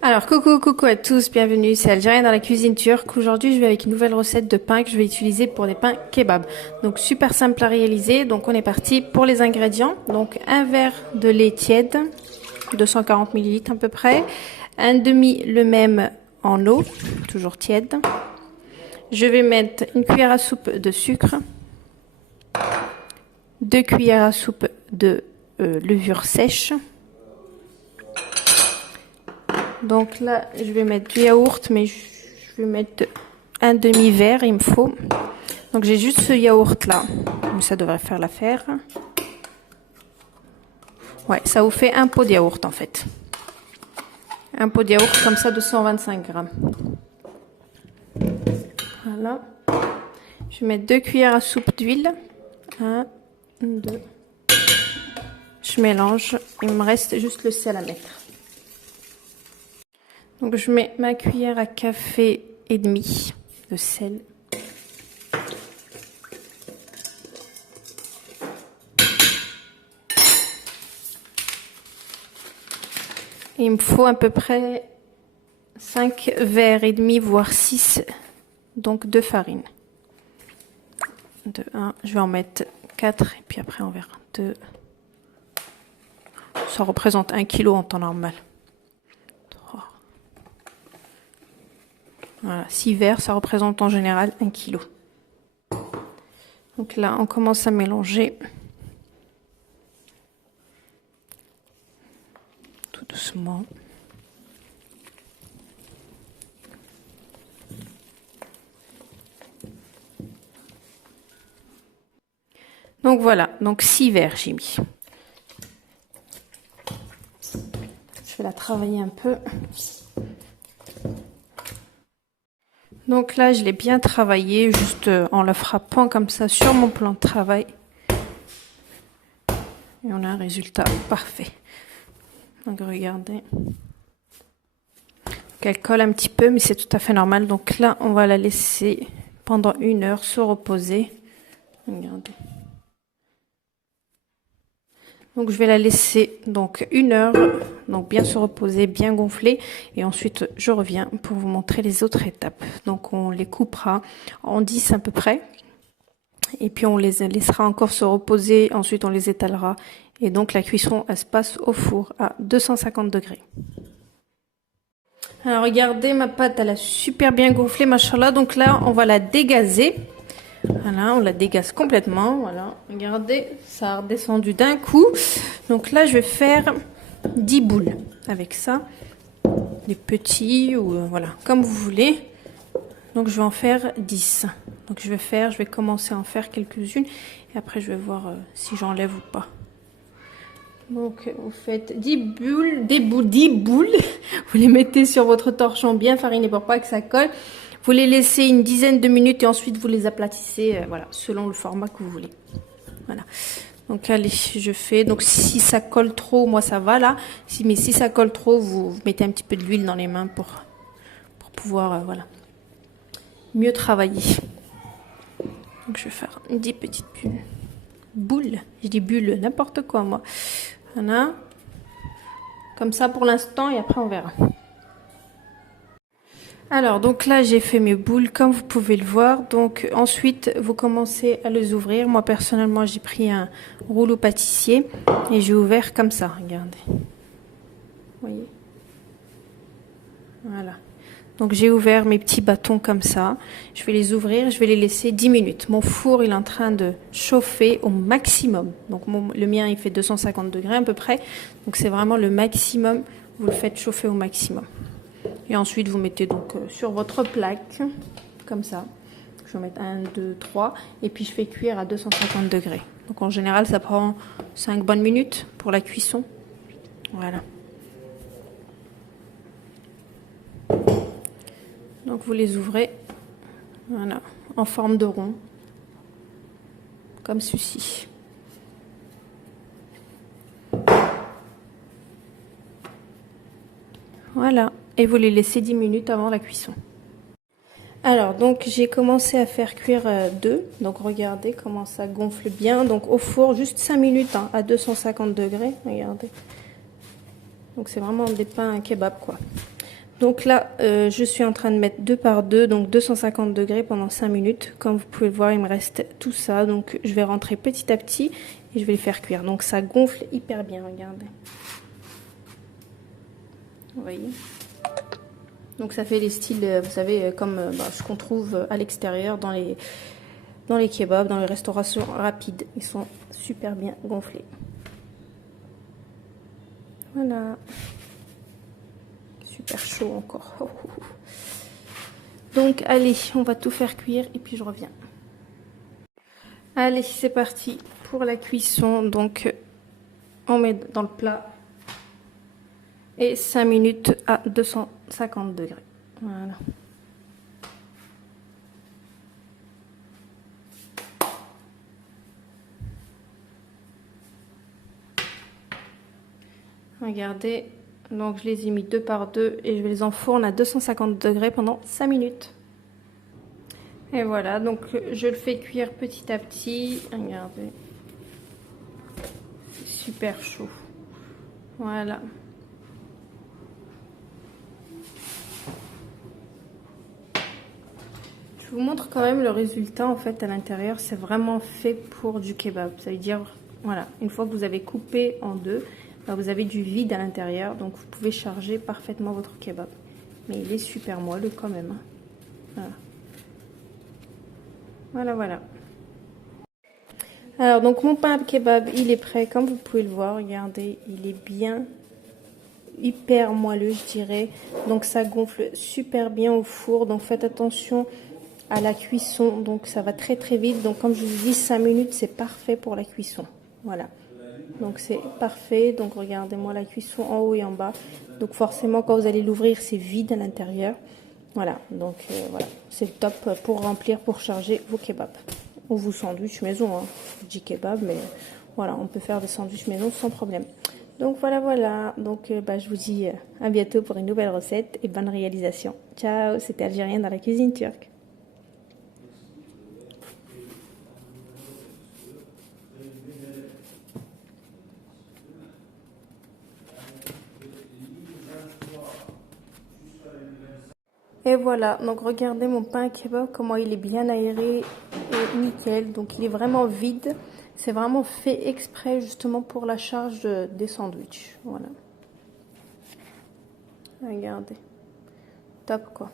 Alors, coucou à tous, bienvenue, c'est Algérienne dans la cuisine turque. Aujourd'hui, je vais avec une nouvelle recette de pain que je vais utiliser pour des pains kebab. Donc, super simple à réaliser. Donc, on est parti pour les ingrédients. Donc, un verre de lait tiède, 240 ml à peu près. Un demi le même en eau, toujours tiède. Je vais mettre une cuillère à soupe de sucre. 2 cuillères à soupe de levure sèche. Donc là, je vais mettre du yaourt, mais je vais mettre un demi-verre, il me faut. Donc j'ai juste ce yaourt là, mais ça devrait faire l'affaire. Ouais, ça vous fait un pot de yaourt en fait. Un pot de yaourt comme ça de 125 grammes. Voilà. Je vais mettre 2 cuillères à soupe d'huile. 1, 2. Je mélange, il me reste juste le sel à mettre. Donc je mets ma cuillère à café et demi de sel. Et il me faut à peu près 5 verres et demi, voire 6, donc de farine. 2, 1, je vais en mettre 4 et puis après on verra 2. Ça représente 1 kg en temps normal. Voilà, 6 verres, ça représente en général 1 kg. Donc là, on commence à mélanger. Tout doucement. Donc voilà, donc 6 verres j'ai mis. Je vais la travailler un peu. Donc là, je l'ai bien travaillé, juste en la frappant comme ça sur mon plan de travail. Et on a un résultat parfait. Donc regardez. Elle colle un petit peu, mais c'est tout à fait normal. Donc là, on va la laisser pendant 1 heure se reposer. Regardez. Donc je vais la laisser donc 1 heure, donc bien se reposer, bien gonfler, et ensuite je reviens pour vous montrer les autres étapes. Donc on les coupera en 10 à peu près, et puis on les laissera encore se reposer, ensuite on les étalera, et donc la cuisson elle se passe au four à 250 degrés. Alors regardez, ma pâte elle a super bien gonflé, machallah, donc là on va la dégazer. Voilà, on la dégaze complètement. Voilà, regardez, ça a redescendu d'un coup. Donc là, je vais faire 10 boules avec ça. Des petits ou voilà, comme vous voulez. Donc je vais en faire 10. Donc je vais commencer à en faire quelques-unes. Et après, je vais voir si j'enlève ou pas. Donc vous faites 10 boules, 10 boules. Vous les mettez sur votre torchon bien fariné pour pas que ça colle. Vous les laissez une dizaine de minutes et ensuite vous les aplatissez, voilà, selon le format que vous voulez. Voilà. Donc allez, je fais. Donc si ça colle trop, moi ça va là. Mais si ça colle trop, vous mettez un petit peu d'huile dans les mains pour pouvoir, voilà, mieux travailler. Donc je vais faire 10 petites boules. Je dis bulles, n'importe quoi moi. Voilà. Comme ça pour l'instant et après on verra. Alors, donc là, j'ai fait mes boules, comme vous pouvez le voir. Donc, ensuite, vous commencez à les ouvrir. Moi, personnellement, j'ai pris un rouleau pâtissier et j'ai ouvert comme ça. Regardez. Vous voyez? Voilà. Donc, j'ai ouvert mes petits bâtons comme ça. Je vais les ouvrir, je vais les laisser 10 minutes. Mon four, il est en train de chauffer au maximum. Donc, le mien, il fait 250 degrés à peu près. Donc, c'est vraiment le maximum. Vous le faites chauffer au maximum. Et ensuite, vous mettez donc sur votre plaque, comme ça. Je vais mettre 1, 2, 3. Et puis, je fais cuire à 250 degrés. Donc, en général, ça prend 5 bonnes minutes pour la cuisson. Voilà. Donc, vous les ouvrez. Voilà. En forme de rond. Comme ceci. Voilà. Et vous les laissez 10 minutes avant la cuisson. Alors, donc j'ai commencé à faire cuire 2. Donc regardez comment ça gonfle bien. Donc au four, juste 5 minutes hein, à 250 degrés. Regardez. Donc c'est vraiment des pains kebab quoi. Donc là, je suis en train de mettre 2 par 2, donc 250 degrés pendant 5 minutes. Comme vous pouvez le voir, il me reste tout ça. Donc je vais rentrer petit à petit et je vais les faire cuire. Donc ça gonfle hyper bien, regardez. Vous voyez? Donc ça fait les styles, vous savez, comme ce qu'on trouve à l'extérieur dans les kebabs, dans les restaurations rapides. Ils sont super bien gonflés. Voilà. Super chaud encore. Oh, oh, oh. Donc allez, on va tout faire cuire et puis je reviens. Allez, c'est parti pour la cuisson. Donc on met dans le plat et 5 minutes à 250 degrés. Voilà. Regardez, donc je les ai mis 2 par 2 et je vais les enfourner à 250 degrés pendant 5 minutes. Et voilà, donc je le fais cuire petit à petit. Regardez, c'est super chaud. Voilà. Je vous montre quand même le résultat en fait à l'intérieur. C'est vraiment fait pour du kebab. Ça veut dire, voilà, une fois que vous avez coupé en deux, vous avez du vide à l'intérieur. Donc vous pouvez charger parfaitement votre kebab. Mais il est super moelleux quand même. Voilà. Voilà, voilà. Alors, donc mon pain à kebab, il est prêt. Comme vous pouvez le voir, regardez, il est bien, hyper moelleux, je dirais. Donc, ça gonfle super bien au four. Donc, faites attention à la cuisson. Donc, ça va très, très vite. Donc, comme je vous dis, 5 minutes, c'est parfait pour la cuisson. Voilà. Donc, c'est parfait. Donc, regardez-moi la cuisson en haut et en bas. Donc, forcément, quand vous allez l'ouvrir, c'est vide à l'intérieur. Voilà, donc voilà, c'est le top pour remplir, pour charger vos kebabs. Ou vos sandwichs maison, hein. Je dis kebab, mais voilà, on peut faire des sandwichs maison sans problème. Donc voilà, voilà. Donc je vous dis à bientôt pour une nouvelle recette et bonne réalisation. Ciao, c'était Algérien dans la cuisine turque. Et voilà, donc regardez mon pain kebab, comment il est bien aéré et nickel. Donc il est vraiment vide. C'est vraiment fait exprès justement pour la charge des sandwichs. Voilà. Regardez. Top quoi.